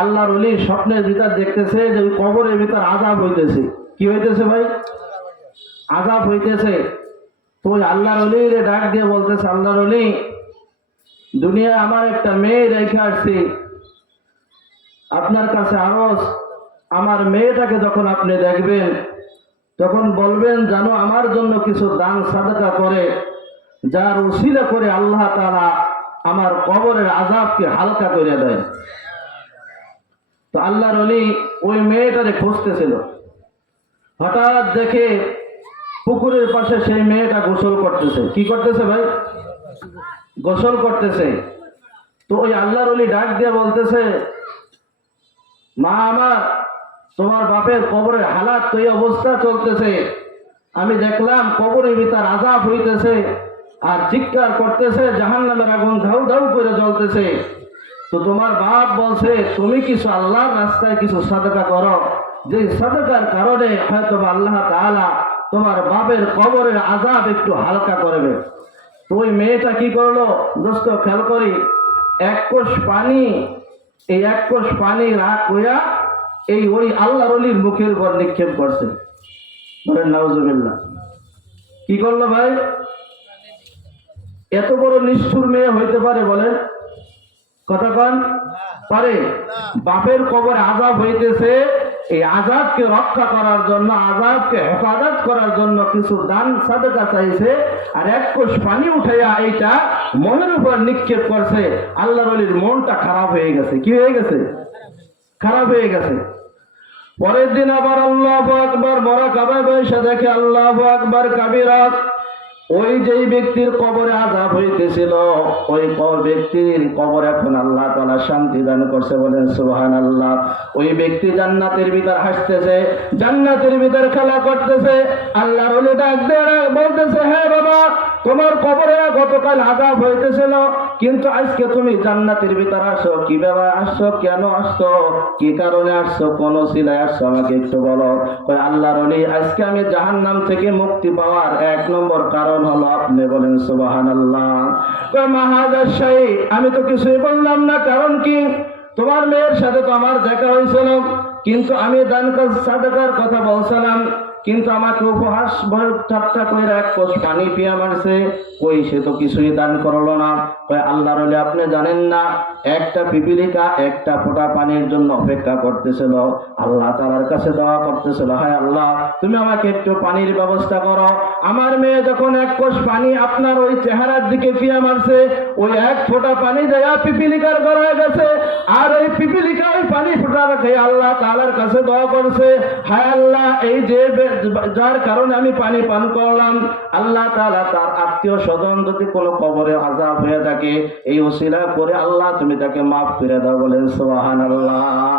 আল্লাহর ওলি স্বপ্নের ভিতর দেখতেছে যে ওই কবরের ভিতর আযাব হইতেছে। কি হইতেছে ভাই? আযাব হইতেছে। তো ওই আল্লাহর ওলির ডাক দিয়ে বলতেছে, আল্লাহর ওলি, দুনিয়ায় আমার একটা মেয়ে রেখে আসছি, আপনার কাছে আরজ, আমার মেয়েটাকে যখন আপনি দেখবেন তখন বলবেন যেন আমার জন্য কিছু দান সাদাকা করে, যার উসিলা করে আল্লাহ তাআলা আমার কবরের আযাবকে হালকা করে দেয়। তো আল্লাহর ওলি ওই মেয়েটারে খুঁজতেছিল, হঠাৎ দেখে পুকুরের পাশে সেই মেয়েটা গোসল করতেছে। কি করতেছে ভাই? গোসল করতেছে। তো ওই আল্লাহর ওলি ডাক দিয়ে বলতেছে, মা আমার, তোমার বাপের কবরের হালাত তো এই অবস্থা চলতেছে, আমি দেখলাম কবরের ভিতর আযাব হইতেছে আর চিৎকার করতেছে, জাহান্নামের আগুন ধাউ ধাউ করে জ্বলতেছে। তো তোমার বাপ বলছে তুমি কিছু আল্লাহর রাস্তায় কিছু সাদাকা করো, যে সাদাকার কারণে হয়তো আল্লাহ তাআলা তোমার বাপের কবরের আযাব একটু হালকা করবে। তো ওই মেয়েটা কি করলো দোস্ত, খেয়াল করি, এক কোষ পানি, এই এক কোষ পানি রাখ হইয়া এই ওই আল্লাহর ওলির মুখের উপর নিক্ষেপ করছে। বলেন নাউজুবিল্লাহ। কি করলো ভাই? এত বড় নিষ্ঠুর মেয়ে হইতে পারে? বলেন, কথা কন পারে? বাপের কবরে আযাব হইতেছে, এই আযাবকে রক্ষা করার জন্য, আযাবকে হেফাজত করার জন্য কিছু দান সাদাকা চাইছে, আর এক কোষ পানি উঠাইয়া এইটা মনের উপর নিক্ষেপ করছে। আল্লাহর ওলির মনটা খারাপ হয়ে গেছে। কি হয়ে গেছে? খারাপ হয়ে গেছে। পরের দিন আবার আল্লাহু আকবার বড় কাবায় বসে দেখে আল্লাহু আকবার কাবীরা, ওই যেই ব্যক্তির কবরে আযাব হইতেছিল ওই ব্যক্তির কবর এখন আল্লাহ তাআলা শান্তি দান করছে। বলেন সুবহানাল্লাহ। ওই ব্যক্তি জান্নাতের ভিতর হাসতেছে, জান্নাতের ভিতর খেলা করতেছে। আল্লাহর ওলি ডাক দিয়ে বলতেছে, হ্যাঁ বাবা, তোমার কবরে গতকাল আযাব হইতেছিল, কিন্তু আজকে তুমি জান্নাতের ভিতর আসো। কিভাবে আসছো? কেন আসছো? কি কারণে আসছো? কোন সিলায় আসছো? আমাকে একটু বলো। আল্লাহর ওলি, আজকে আমি জাহান্নাম থেকে মুক্তি পাওয়ার এক নম্বর কারণ হলো আপনি। বলেন সুবহানাল্লাহ। মাহাদাশাই, আমি তো কিছুই বললাম না। কারণ কি? তোমার মেয়ের সাথে তো আমার দেখা হয়েছিল, কিন্তু আমি দান সাদাকার কথা বলছিলাম, কিন্তু আমাকে উপহাস ঠাট্টা করে এক কোষ পানি পিয়া মারছে। কই, সে তো কিছুই দান করলো না। আল্লাহর ওলি, আপনি জানেন না, একটা পিপিলিকা একটা ফোঁটা পানির জন্য অপেক্ষা করতেছিল, আল্লাহ তাআলার কাছে দোয়া করতেছিল, হায় আল্লাহ, তুমি আমাকে একটু পানির ব্যবস্থা করো। আমার মেয়ে যখন এক কোষ পানি আপনার ওই চেহারার দিকে পিয়া মারছে, ওই এক ফোঁটা পানি দেয়া পিপিলিকার গলায় গেছে, আর ওই পিপিলিকা ওই পানি ফোঁটা রেখে আল্লাহ তাআলার কাছে দোয়া করছে, হায় আল্লাহ, এই যে যার কারণে আমি পানি পান করলাম, আল্লাহ তাআলা তার আত্মীয় স্বজন যদি কোনো কবরে আযাব হয়ে থাকে, এই ওসিলা করে আল্লাহ তুমি তাকে মাফ করে দাও। বলেন সুবহানাল্লাহ।